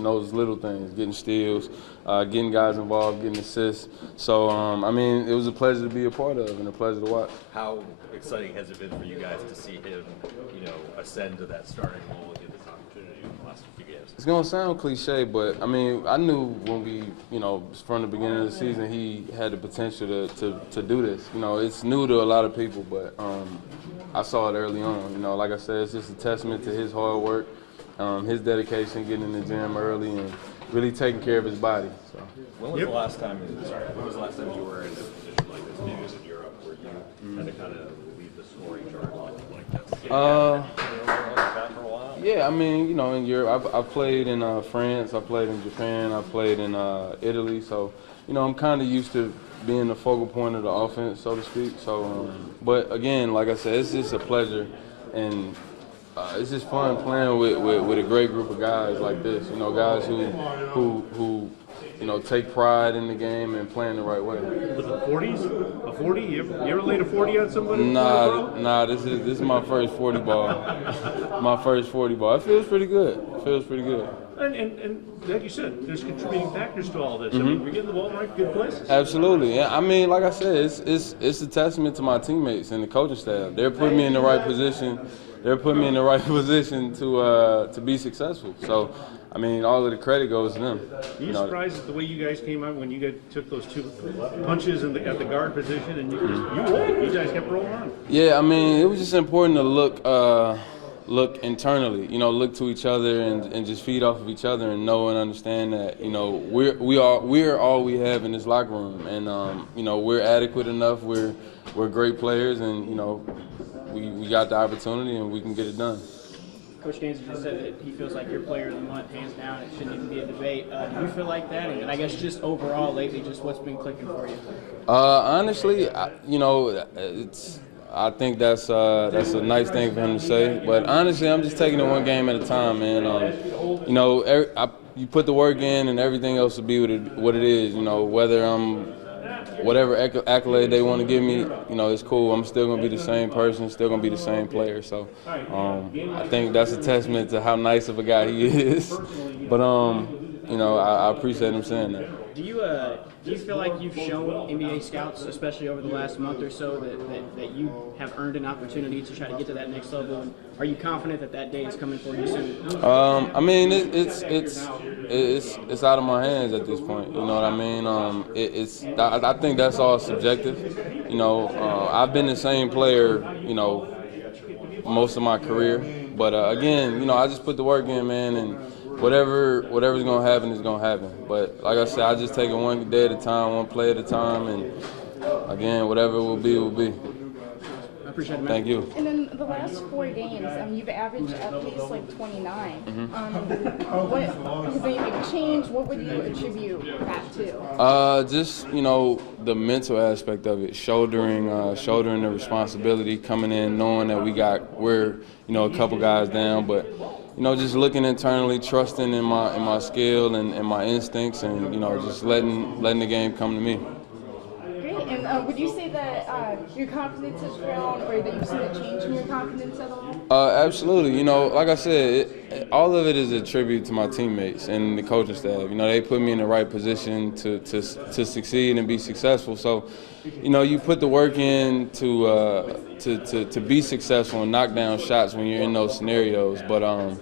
in those little things, getting steals, getting guys involved, getting assists. So, I mean, it was a pleasure to be a part of and a pleasure to watch. How exciting has it been for you guys to see him, ascend to that starting role and get this opportunity in the last few games? It's going to sound cliche, but, I mean, I knew when we, from the beginning of the season, he had the potential to do this. It's new to a lot of people, but I saw it early on. Like I said, it's just a testament to his hard work, his dedication, getting in the gym early, and really taking care of his body. So. When was the last time you were in a position like this, maybe it was in Europe, where you had to kind of lead the scoring charge like that? Yeah, I mean, in Europe, I've played in France, I played in Japan, I played in Italy, so, I'm kind of used to being the focal point of the offense, so to speak. So, but again, like I said, it's just a pleasure, and it's just fun playing with a great group of guys like this. Guys who take pride in the game and playing the right way. Was it 40s? A 40? You ever laid a 40 on somebody? Nah. This is my first 40 ball. My first 40 ball. It feels pretty good. And like you said, there's contributing factors to all this. I mean, you're getting the ball in the right good places. Absolutely. Yeah, I mean, like I said, it's a testament to my teammates and the coaching staff. They're putting me in the right position. To be successwul. So, I mean, all of the credit goes to them. Are you surprised at the way you guys came out when you guys took those 2 punches at the guard position and you rolled? You guys kept rolling on. Yeah, I mean, it was just important to look internally. Look to each other and just feed off of each other and know and understand that we're all we have in this locker room, and we're adequate enough. We're great players, and we got the opportunity and we can get it done. Coach Gansey just said that he feels like you're player of the month, hands down. It shouldn't even be a debate. Do you feel like that? And I guess just overall lately, just what's been clicking for you? Honestly, I think that's a nice thing for him to say. But honestly, I'm just taking it one game at a time, man. You put the work in, and everything else will be what it is. Whether I'm whatever accolade they want to give me, it's cool. I'm still going to be the same person, still going to be the same player. So I think that's a testament to how nice of a guy he is. But, I appreciate him saying that. Do you feel like you've shown NBA scouts, especially over the last month or so, that you have earned an opportunity to try to get to that next level? And are you confident that day is coming for you soon? I mean, it's out of my hands at this point. You know what I mean? I think that's all subjective. I've been the same player, most of my career. But again, I just put the work in, man, and whatever's gonna happen is gonna happen. But like I said, I just take it one day at a time, one play at a time, and again, whatever it will be, will be. I appreciate it, man. Thank you. And then the last 4 games, you've averaged at least like 29. What has anything changed? What would you attribute that to? Just the mental aspect of it, shouldering the responsibility, coming in, knowing that we're a couple guys down, but. Just looking internally, trusting in my skill and my instincts, and just letting the game come to me. Great. And would you say that your confidence has grown, or that you've seen a change in your confidence at all? Absolutely. Like I said, all of it is a tribute to my teammates and the coaching staff. They put me in the right position to succeed and be successful. So, you put the work in to be successful and knock down shots when you're in those scenarios. But I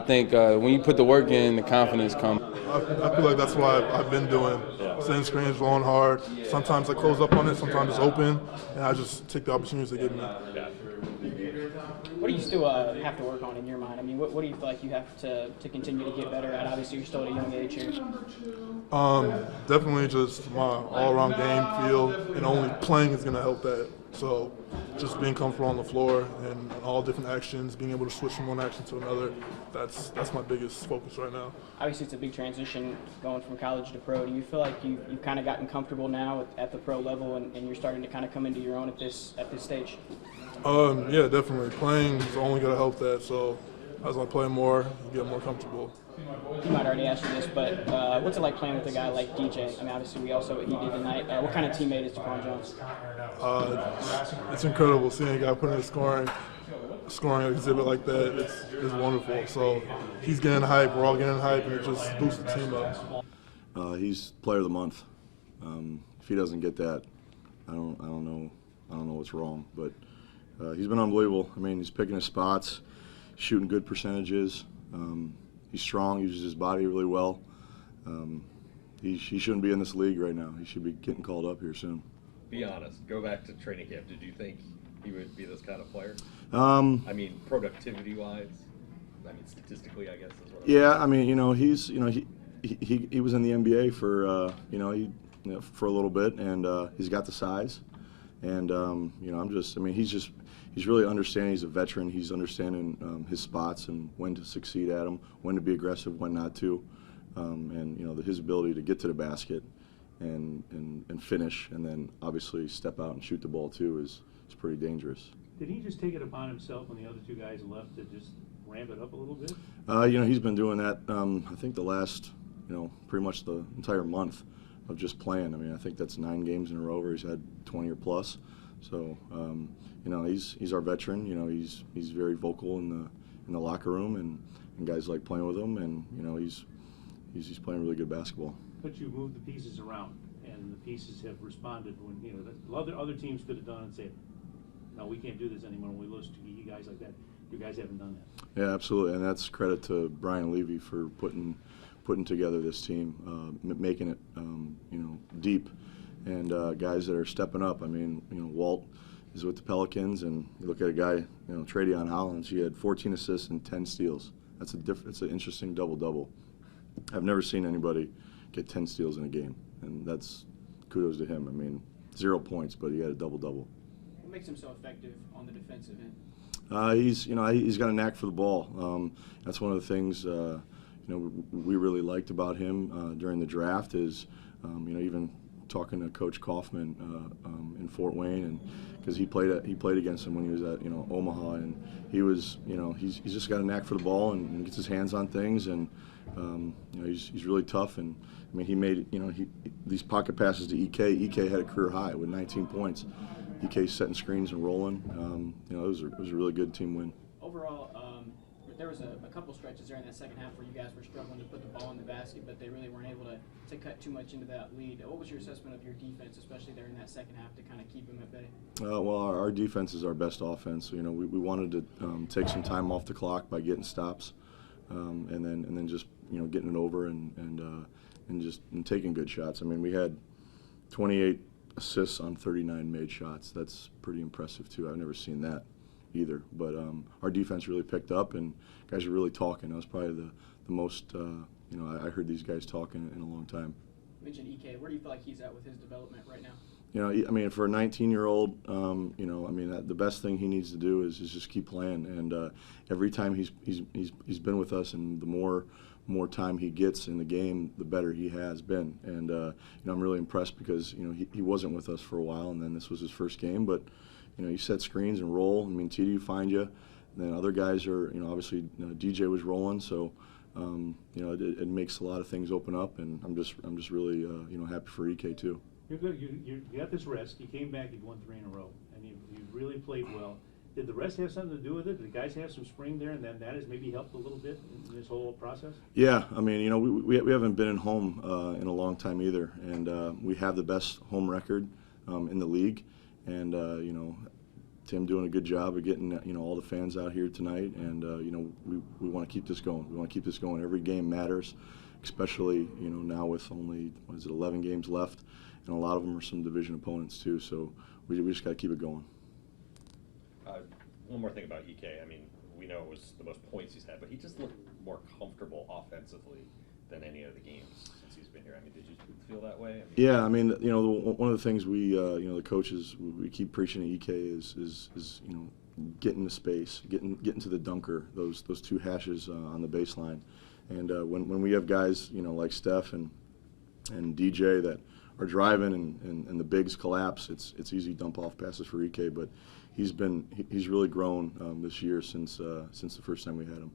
think when you put the work in, the confidence comes. I feel like that's what I've been doing. Setting screens, rolling hard. Sometimes I close up on it, sometimes it's open, and I just take the opportunities they give me. What do you still have to work on in your mind? I mean, what do you feel like you have to continue to get better at? Obviously, you're still at a young age here. Definitely just my all-around game feel, and only playing is going to help that. So just being comfortable on the floor and all different actions, being able to switch from one action to another, that's my biggest focus right now. Obviously, it's a big transition going from college to pro. Do you feel like you've kind of gotten comfortable now at the pro level, and you're starting to kind of come into your own at this stage? Yeah, definitely. Playing is only going to help that. So as I play more, you get more comfortable. You might already ask you this, but what's it like playing with a guy like DJ? I mean, obviously we all saw what he did tonight. What kind of teammate is DeQuan Jones? It's incredible seeing a guy put in the scoring. scoring an exhibit like that is wonderful. So he's getting hype, we're all getting hype, and it just boosts the team up. He's player of the month. If he doesn't get that, I don't know what's wrong. But he's been unbelievable. I mean, he's picking his spots, shooting good percentages. He's strong, uses his body really well. He shouldn't be in this league right now. He should be getting called up here soon. Be honest. Go back to training camp. Did you think he would be this kind of player? I mean, productivity-wise. I mean, statistically, I guess is what. Yeah, I mean, he was in the NBA for for a little bit, and he's got the size, and he's really understanding. He's a veteran. He's understanding his spots and when to succeed at them, when to be aggressive, when not to, and his ability to get to the basket and finish, and then obviously step out and shoot the ball too is pretty dangerous. Did he just take it upon himself when the other two guys left to just ramp it up a little bit? He's been doing that. I think the last, pretty much the entire month of just playing. I mean, I think that's 9 games in a row where he's had 20 or plus. So, he's our veteran. He's very vocal in the locker room, and guys like playing with him. And he's playing really good basketball. But you moved the pieces around, and the pieces have responded when other teams could have done and said, "No, we can't do this anymore." When we lose to you guys like that, you guys haven't done that. Yeah, absolutely, and that's credit to Brian Levy for putting together this team, making it deep, and guys that are stepping up. I mean, Walt is with the Pelicans, and you look at a guy, Tradeon Hollins. He had 14 assists and 10 steals. It's an interesting double-double. I've never seen anybody get 10 steals in a game, and that's kudos to him. I mean, 0 points, but he had a double-double. What makes him so effective on the defensive end? He's got a knack for the ball. That's one of the things we really liked about him during the draft is even talking to Coach Kaufman in Fort Wayne, and because he played against him when he was at Omaha, and he was he's just got a knack for the ball and gets his hands on things, and he's really tough. And I mean, he made these pocket passes to EK. EK had a career high with 19 points. EK setting screens and rolling. It was a really good team win. Overall, there was a couple stretches during that second half where you guys were struggling to put the ball in the basket, but they really weren't able to cut too much into that lead. What was your assessment of your defense, especially there in that second half, to kind of keep them at bay? Well, our defense is our best offense. So, we wanted to take some time off the clock by getting stops, and then just getting it over and taking good shots. I mean, we had 28 assists on 39 made shots. That's pretty impressive too. I've never seen that either. But our defense really picked up, and guys are really talking. That was probably the most I heard these guys talking in a long time. You mentioned EK. Where do you feel like he's at with his development right now? I mean, for a 19-year-old, the best thing he needs to do is just keep playing. And every time he's been with us, and the more time he gets in the game, the better he has been. And I'm really impressed because he wasn't with us for a while, and then this was his first game. But you set screens and roll. I mean, TD find you. And then other guys are obviously DJ was rolling, so it makes a lot of things open up. And I'm just really happy for EK too. You're good. You got this rest. You came back. You won 3 in a row, and you really played well. Did the rest have something to do with it? Did the guys have some spring there, and then that has maybe helped a little bit in this whole process? Yeah, I mean, we haven't been at home in a long time either, and we have the best home record in the league, and Tim doing a good job of getting all the fans out here tonight, and we want to keep this going. We want to keep this going. Every game matters, especially now with only 11 games left, and a lot of them are some division opponents too. So we just got to keep it going. One more thing about EK. I mean, we know it was the most points he's had, but he just looked more comfortable offensively than any of the games since he's been here. I mean, did you feel that way? Yeah, I mean, one of the things we, the coaches, we keep preaching to EK is getting the space, getting to the dunker, those 2 hashes on the baseline, and when we have guys, like Steph and DJ that are driving and the bigs collapse, it's easy dump off passes for EK, but he's really grown this year since the first time we had him.